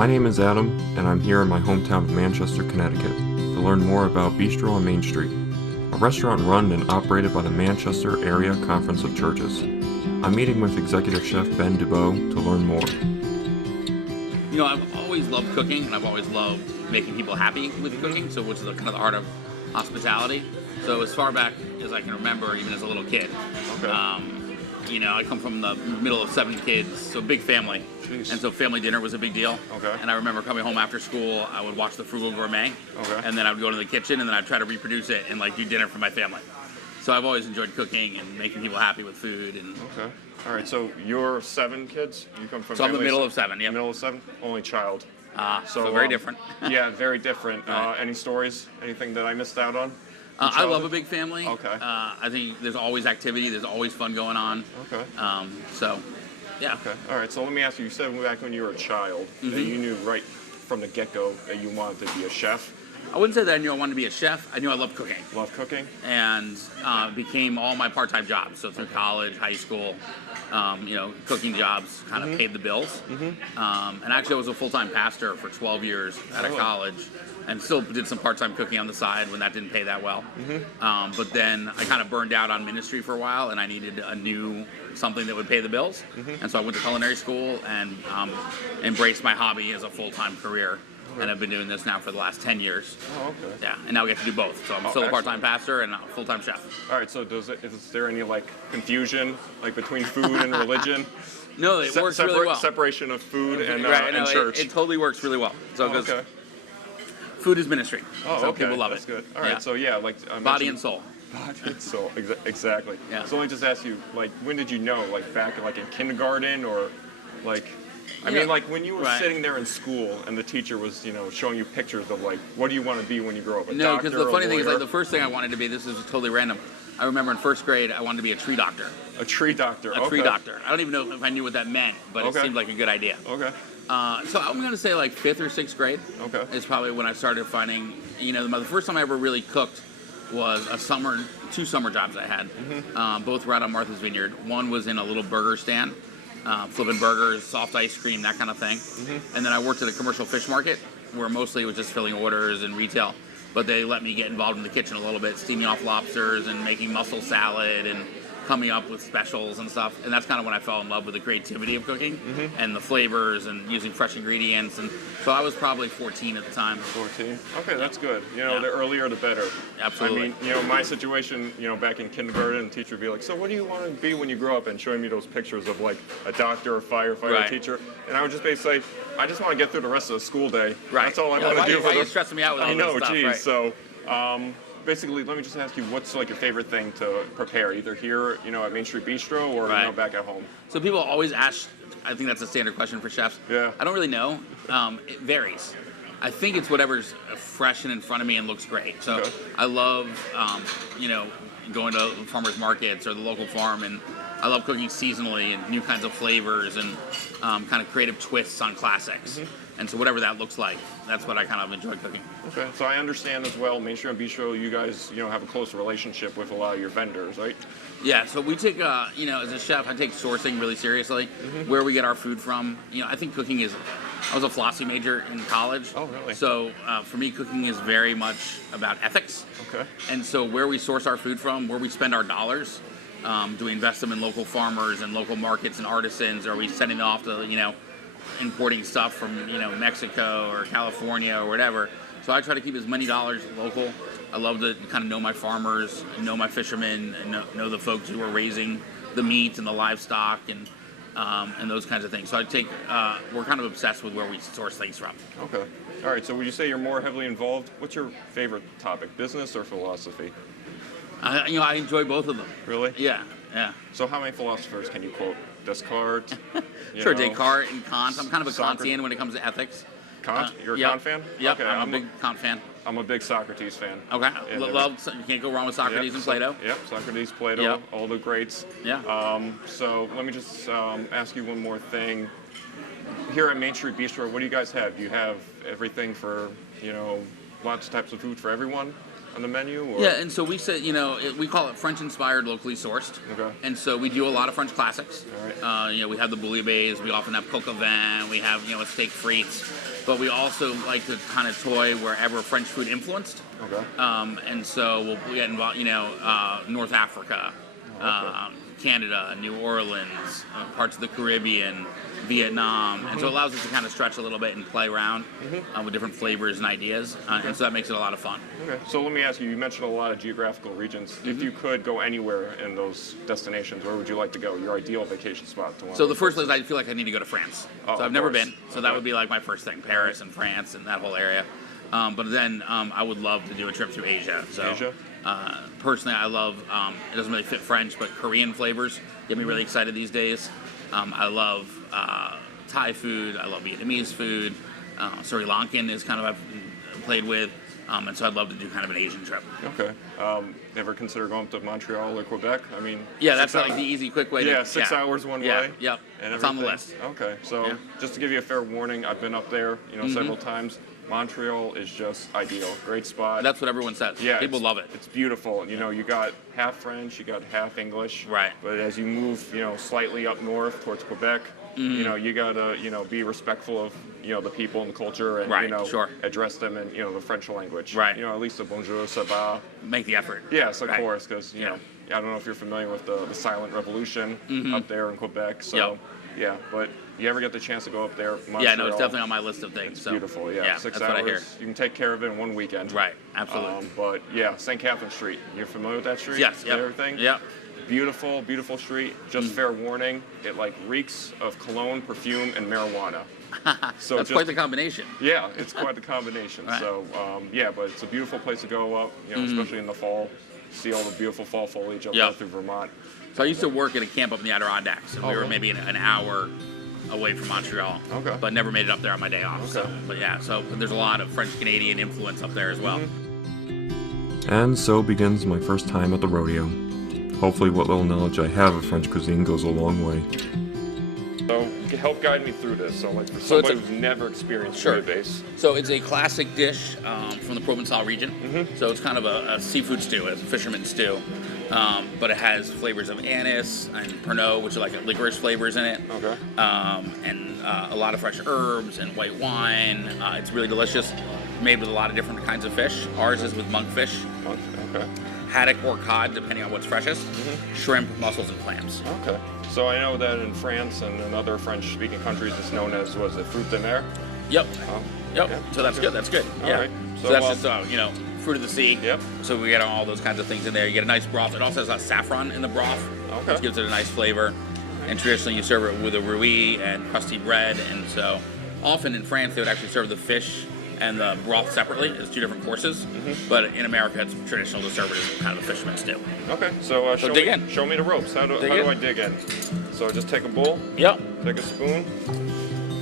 My name is Adam, and I'm here in my hometown of Manchester, Connecticut, to learn more about Bistro on Main Street, a restaurant run and operated by the Manchester Area Conference of Churches. I'm meeting with Executive Chef Ben Dubow to learn more. You know, I've always loved cooking, and I've always loved making people happy with cooking, so which is kind of the art of hospitality. So as far back as I can remember, even as a little kid, you know, I come from the middle of 7 kids, so big family. Jeez. And so family dinner was a big deal. Okay. And I remember coming home after school, I would watch the Frugal Gourmet. Okay. And then I would go into the kitchen, and then I'd try to reproduce it and like do dinner for my family. So I've always enjoyed cooking and making people happy with food. And Okay. All right, so you're 7 kids? You come from so I'm the families- middle of 7, yeah. Middle of 7? Only child. So very different. Yeah, very different. Right. Any stories? Anything that I missed out on? I love a big family. Okay. I think there's always activity. There's always fun going on. Okay. So, yeah. Okay. All right, so let me ask you, you said back when you were a child that you knew right from the get-go that you wanted to be a chef. I wouldn't say that I knew I wanted to be a chef. I knew I loved cooking. Love cooking? And became all my part-time jobs. So through college, high school, you know, cooking jobs kind of paid the bills. And actually I was a full-time pastor for 12 years out of college and still did some part-time cooking on the side when that didn't pay that well. But then I kind of burned out on ministry for a while and I needed a new something that would pay the bills. And so I went to culinary school and embraced my hobby as a full-time career. And I've been doing this now for the last 10 years. Oh, okay. Yeah, and now we get to do both. So I'm still a part-time pastor and a full-time chef. All right, so is there any like confusion like between food and religion? No, it works really well. Separation of food and, Right, no, and church. It totally works really well. So Oh, okay. food is ministry. Oh, so okay. people love That's it. good. All right, Yeah. so yeah, like I Body and mentioned- soul. Body and soul, exactly. Yeah. So let me just ask you, like, when did you know? Like back like in kindergarten or like? I Yeah. mean, like when you were Right. sitting there in school and the teacher was, you know, showing you pictures of like, what do you want to be when you grow up? A No, doctor, because the a funny thing is, like, lawyer? the first thing I wanted to be, this is totally random. I remember in first grade, I wanted to be a tree doctor. A tree doctor. A tree doctor. I don't even know if I knew what that meant, but Okay. it seemed like a good idea. Okay. So I'm going to say like 5th or 6th grade Okay. is probably when I started finding, you know, the first time I ever really cooked was two summer jobs I had. Both were out on Martha's Vineyard. One was in a little burger stand, flipping burgers, soft ice cream, that kind of thing. And then I worked at a commercial fish market where mostly it was just filling orders and retail. But they let me get involved in the kitchen a little bit, steaming off lobsters and making mussel salad and coming up with specials and stuff. And that's kind of when I fell in love with the creativity of cooking and the flavors and using fresh ingredients. And so I was probably 14 at the time. 14. Okay, that's good. You know, Yeah. the earlier the better. Absolutely. I mean, you know, my situation, you know, back in kindergarten, the teacher would be like, so what do you want to be when you grow up? And showing me those pictures of like a doctor, a firefighter, Right. a teacher. And I would just basically say, I just want to get through the rest of the school day. Right. That's all I Yeah, want why to do you- for why the... you stressing me out with all I know, this stuff, geez. right. So, basically, let me just ask you, what's like your favorite thing to prepare, either here, you know, at Main Street Bistro or, you Right. know, back at home? So people always ask, I think that's a standard question for chefs. Yeah. I don't really know. It varies. I think it's whatever's fresh and in front of me and looks great. So Okay. I love, you know, going to farmers markets or the local farm, and I love cooking seasonally and new kinds of flavors and kind of creative twists on classics. And so whatever that looks like, that's what I kind of enjoy cooking. Okay, so I understand as well, Main Street Bistro, you guys, you know, have a close relationship with a lot of your vendors, right? Yeah, so we take, you know, as a chef, I take sourcing really seriously, where we get our food from. You know, I think cooking is, I was a philosophy major in college. Oh, really? So for me, cooking is very much about ethics. Okay. And so where we source our food from, where we spend our dollars, do we invest them in local farmers and local markets and artisans, or are we sending them off to, you know, importing stuff from, you know, Mexico or California or whatever. So I try to keep as many dollars local. I love to kind of know my farmers, know my fishermen, and know the folks who are raising the meat and the livestock and those kinds of things. So I take, we're kind of obsessed with where we source things from. Okay. All right, so would you say you're more heavily involved? What's your favorite topic, business or philosophy? You know, I enjoy both of them. Really? Yeah, yeah. So how many philosophers can you quote? Descartes? you Sure, know, Descartes and Kant. I'm kind of a Socrates. Kantian when it comes to ethics. Kant? You're a Yep. Kant fan? Yep, Okay, I'm a big Kant fan. I'm a big Socrates fan. Okay, Yeah, love, you can't go wrong with Socrates Yep, and Plato. Yep, Socrates, Plato, Yep. all the greats. Yeah. So let me just ask you one more thing. Here at Main Street Bistro, what do you guys have? Do you have everything for, you know, lots of types of food for everyone? on the menu? Or? Yeah, and so we said, we call it French-inspired, locally sourced. Okay. And so we do a lot of French classics. All right. We have the bouillabaisse, we often have coq au vin, we have, a steak frites. But we also like to kind of toy wherever French food influenced. Okay. And so we'll get involved, North Africa, Canada, New Orleans, parts of the Caribbean, Vietnam, and so it allows us to kind of stretch a little bit and play around with different flavors and ideas, and so that makes it a lot of fun. Okay, so let me ask you, you mentioned a lot of geographical regions. If you could go anywhere in those destinations, where would you like to go? Your ideal vacation spot to So the first place, I feel like I need to go to France. Oh, so I've never been, so that would be like my first thing, Paris and France and that whole area. But then I would love to do a trip through Asia. So, Asia? Personally, I love, it doesn't really fit French, but Korean flavors get me really excited these days. I love Thai food. I love Vietnamese food. Sri Lankan is kind of I've played with. And so I'd love to do kind of an Asian trip. Okay. Ever consider going up to Montreal or Quebec? I mean, yeah, that's like the easy, quick way to. Yeah, 6 hours one way. Yep. And it's on the list. Okay, so just to give you a fair warning, I've been up there, several times. Montreal is just ideal. Great spot. That's what everyone says. Yeah, People love it. It's beautiful. You got half French, you got half English. Right. But as you move, slightly up north towards Quebec, you gotta, be respectful of, the people and the culture, and address them in, the French language. Right. At least the bonjour, ça va. Make the effort. Yes, of course, because I don't know if you're familiar with the Silent Revolution up there in Quebec. So yeah, but you ever get the chance to go up there? Montreal, yeah, no, it's definitely on my list of things. It's beautiful. Yeah, 6 that's hours. what I hear. You can take care of it in one weekend. Right. Absolutely. But yeah, St. Catherine Street. You're familiar with that street? Yes. Yep. Everything. Yep. Beautiful, beautiful street. Just fair warning, it reeks of cologne, perfume, and marijuana. So that's quite the combination. Yeah, it's quite the combination. Right. So but it's a beautiful place to go up. Especially in the fall. See all the beautiful fall foliage up there through Vermont. So I used to work at a camp up in the Adirondacks, and we were maybe an hour away from Montreal. Okay. But never made it up there on my day off. Okay. So there's a lot of French-Canadian influence up there as well. And so begins my first time at the rodeo. Hopefully what little knowledge I have of French cuisine goes a long way. So help guide me through this. So for somebody who's never experienced bouillabaisse. So it's a classic dish from the Provençal region. So it's kind of a seafood stew, a fisherman stew. But it has flavors of anise and Pernod, which are like licorice flavors in it. Okay. And a lot of fresh herbs and white wine. It's really delicious. Made with a lot of different kinds of fish. Ours is with monkfish. Okay. Haddock or cod, depending on what's freshest. Shrimp, mussels, and clams. Okay. So I know that in France and in other French-speaking countries, it's known as, was it fruit de mer? Yep. Yep. Yeah. So that's good. That's good. All right. So that's just fruit of the sea. Yep. So we get all those kinds of things in there. You get a nice broth. It also has saffron in the broth, which gives it a nice flavor. And traditionally, you serve it with a rouille and crusty bread. And so often in France, they would actually serve the fish and the broth separately as two different courses. But in America, it's traditional to serve it as kind of a fisherman's stew. Okay, so show me the ropes. How do I dig in? So just take a bowl? Yep. Take a spoon?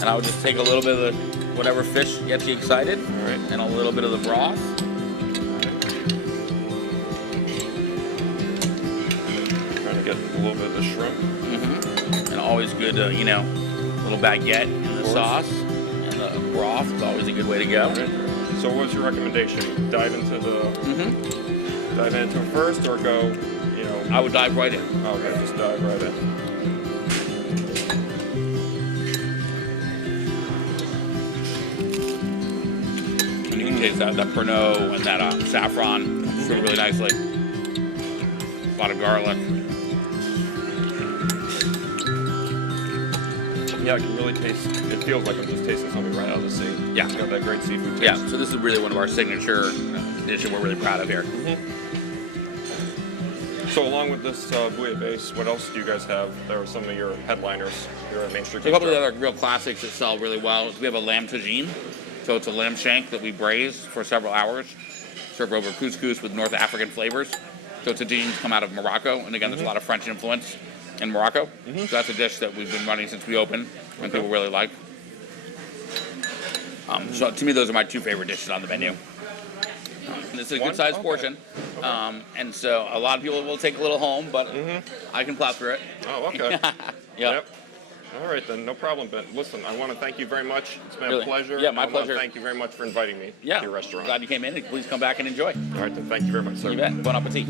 And I would just take a little bit of whatever fish gets you excited. All right. And a little bit of the broth. Trying to get a little bit of the shrimp. And always good, little baguette in the sauce. And the broth is always a good way to go. Right. So what's your recommendation? Dive into it first, or go, I would dive right in. Okay, just dive right in. And you can taste that Pernod and that saffron through really nicely. A lot of garlic. Yeah, I can really taste, it feels like I'm just tasting something right out of the sea. Yeah. It's got that great seafood taste. Yeah, so this is really one of our signature dishes we're really proud of here. So along with this bouillabaisse, what else do you guys have? There are some of your headliners here at Main Street. So a couple of the other real classics that sell really well. We have a lamb tagine. So it's a lamb shank that we braise for several hours, served over couscous with North African flavors. So tagines come out of Morocco, and again, there's a lot of French influence in Morocco. So that's a dish that we've been running since we opened, and people really like. So to me, those are my two favorite dishes on the menu. This is a good sized portion, and so a lot of people will take a little home, but I can plow through it. Oh, okay. Yep. All right, then. No problem, Ben. Listen, I want to thank you very much. It's been Really? a pleasure. Yeah, my I want pleasure. to thank you very much for inviting me Yeah. to your restaurant. Glad you came in. Please come back and enjoy. All right, then. Thank you very much, sir. You bet. Bon appetit.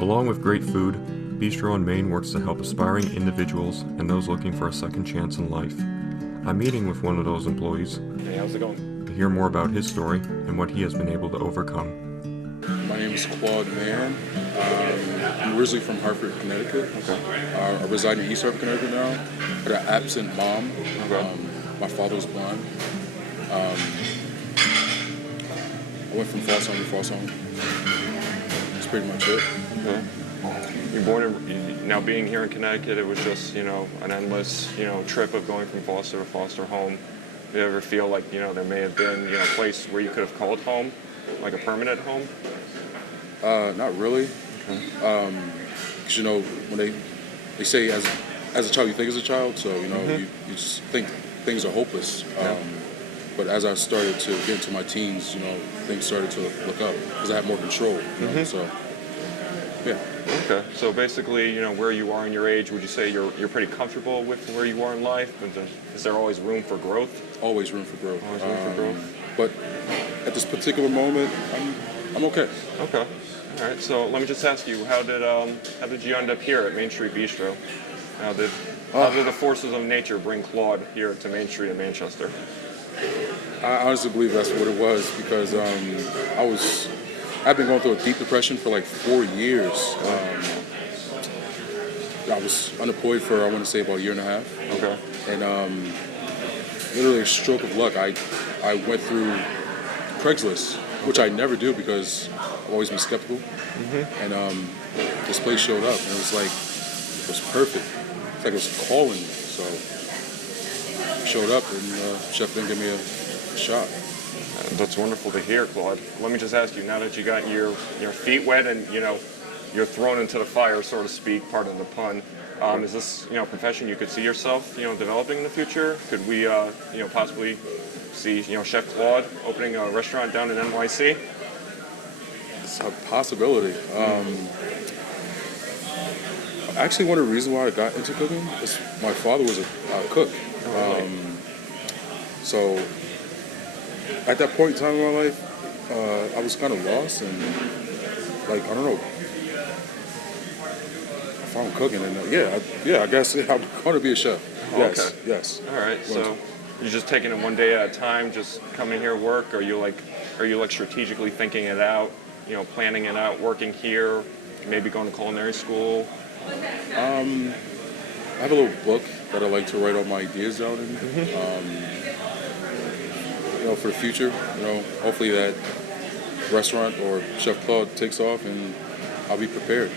Along with great food, Bistro on Main works to help aspiring individuals and those looking for a second chance in life. I'm meeting with one of those employees. Hey, how's it going? To hear more about his story and what he has been able to overcome. My name is Claude. I'm originally from Hartford, Connecticut. Okay. I reside in East Hartford, Connecticut now. I got an absent mom. Okay. My father was blind. I went from foster home to foster home. That's pretty much it. Okay. You're born in, now being here in Connecticut, it was just, an endless, trip of going from foster to foster home. Do you ever feel like, there may have been, a place where you could have called home, like a permanent home? Not really. Okay. Because, when they say as a child, you think as a child, so, you just think things are hopeless. Yeah. But as I started to get into my teens, things started to look up because I had more control. So, yeah. Okay. So basically, where you are in your age, would you say you're pretty comfortable with where you are in life? Is there always room for growth? Always room for growth. Always room for growth. But at this particular moment, I'm okay. Okay. All right. So let me just ask you, how did you end up here at Main Street Bistro? How did the forces of nature bring Claude here to Main Street in Manchester? I honestly believe that's what it was because I've been going through a deep depression for like 4 years. I was unemployed for, I want to say, about a year and a half. Okay. And literally a stroke of luck, I went through Craigslist, which I never do because I've always been skeptical. And this place showed up, and it was perfect. It's like it was calling me. So I showed up, and Chef Ben gave me a shot. That's wonderful to hear, Claude. Let me just ask you, now that you got your feet wet and you're thrown into the fire, so to speak, pardon the pun, is this a profession you could see yourself developing in the future? Could we possibly see Chef Claude opening a restaurant down in NYC? It's a possibility. Actually, one of the reasons why I got into cooking is my father was a cook. So at that point in time in my life, I was kind of lost and I don't know. I found cooking and I guess I'm going to be a chef. Yes, okay. Yes. All right. So you're just taking it one day at a time, just coming here to work? Are you strategically thinking it out, planning it out, working here, maybe going to culinary school? I have a little book that I like to write all my ideas down in. For the future, hopefully that restaurant or Chef Claude takes off and I'll be prepared.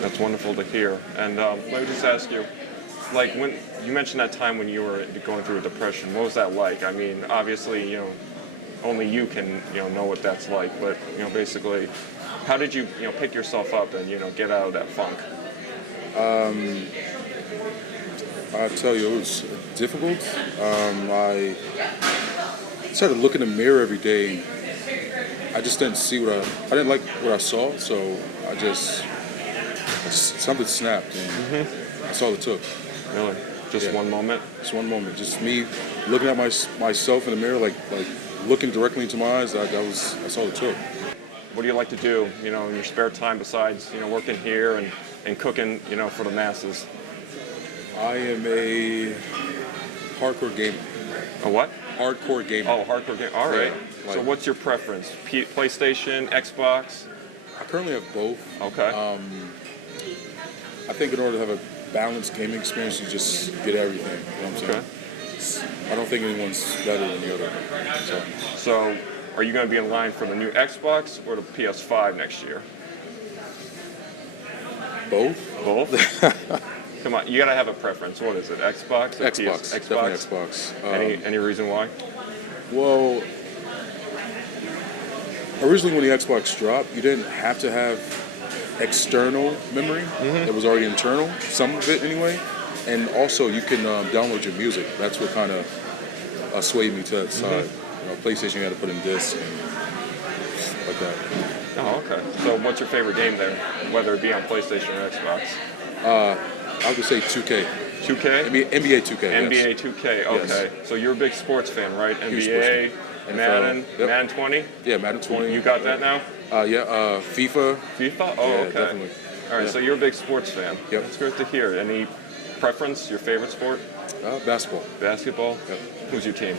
That's wonderful to hear. And let me just ask you, when you mentioned that time when you were going through a depression, what was that like? I mean, obviously, only you can, know what that's like. But, basically, how did you, pick yourself up and, get out of that funk? I tell you, it was difficult. I started to look in the mirror every day. I just didn't see I didn't like what I saw, so something snapped, and that's all it took. Really? Just one moment? Just one moment. Just me looking at myself in the mirror, like looking directly into my eyes. That's all it took. What do you like to do, in your spare time besides, working here and cooking, for the masses? I am a hardcore gamer. A what? Hardcore gamer. Oh, hardcore gamer. All right. Yeah, So what's your preference? PlayStation, Xbox? I currently have both. Okay. I think in order to have a balanced gaming experience, you just get everything. You know what I'm saying? I don't think anyone's better than the other. So are you going to be in line for the new Xbox or the PS5 next year? Both. Both? Come on, you gotta have a preference. What is it? Xbox? Or Xbox. Definitely Xbox. Any reason why? Well, originally when the Xbox dropped, you didn't have to have external memory. It was already internal, some of it anyway. And also you can download your music. That's what kind of swayed me to that side. PlayStation, you had to put in discs and like that. Oh, okay. So what's your favorite game there, whether it be on PlayStation or Xbox? I would say 2K. 2K? NBA 2K. NBA yes. 2K, okay. Yes. So you're a big sports fan, right? Huge sports NBA, fan. Madden, Yep. Madden 20? Yeah, Madden 20. You got that now? FIFA. FIFA? Oh, Yeah, okay. definitely. All right, Yeah. so you're a big sports fan. Yep. That's good to hear. Any preference, your favorite sport? Basketball. Basketball? Yep. Who's your team?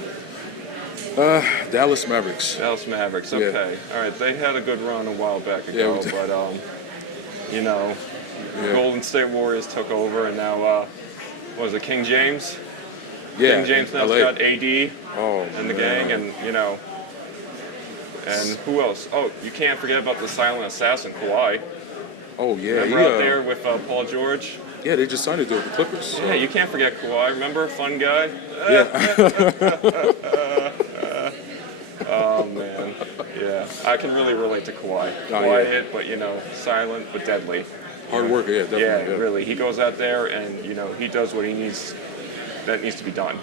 Dallas Mavericks. Dallas Mavericks, Yeah. okay. All right, they had a good run a while back Yeah, ago, we did. but, you know, Yeah. Golden State Warriors took over, and now, what was it, King James? Yeah, King James in now's LA. got AD Oh, and the man. gang, and, you know, and who else? Oh, you can't forget about the silent assassin, Kawhi. Oh, yeah. Remember out there with Paul George? Yeah, they just signed it with the Clippers. So. Yeah, you can't forget Kawhi. Remember, fun guy? Oh man, yeah. I can really relate to Kawhi. Oh, Quiet, but you know, silent but deadly. Hard worker, yeah, definitely. Yeah, really. He goes out there and you know he does what he needs. That needs to be done.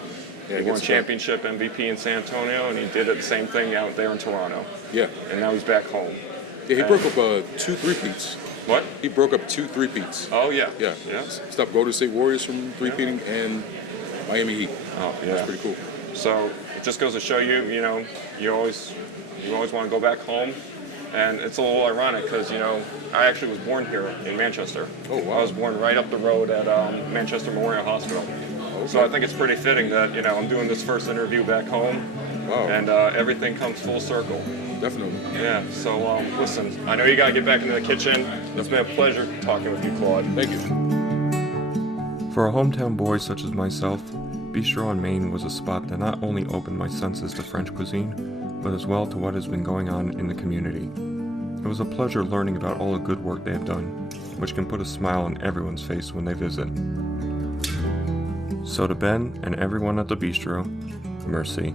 Yeah, He he won gets it done. championship MVP in San Antonio, and he did it the same thing out there in Toronto. Yeah. And now he's back home. Yeah, he broke up 2 3-peats. What? He broke up 2 3-peats. Oh yeah. Yeah. Yeah. Stopped Golden State Warriors from 3-peating and Miami Heat. Oh yeah. That's pretty cool. So it just goes to show you, you know, you always want to go back home, and it's a little ironic because you know I actually was born here in Manchester. Oh, wow. I was born right up the road at Manchester Memorial Hospital. Okay. So I think it's pretty fitting that you know I'm doing this first interview back home, Wow. and everything comes full circle. Definitely. Yeah. So listen, I know you gotta get back into the kitchen. It's been a pleasure talking with you, Claude. Thank you. For a hometown boy such as myself, Bistro on Main was a spot that not only opened my senses to French cuisine, but as well to what has been going on in the community. It was a pleasure learning about all the good work they have done, which can put a smile on everyone's face when they visit. So to Ben and everyone at the Bistro, merci.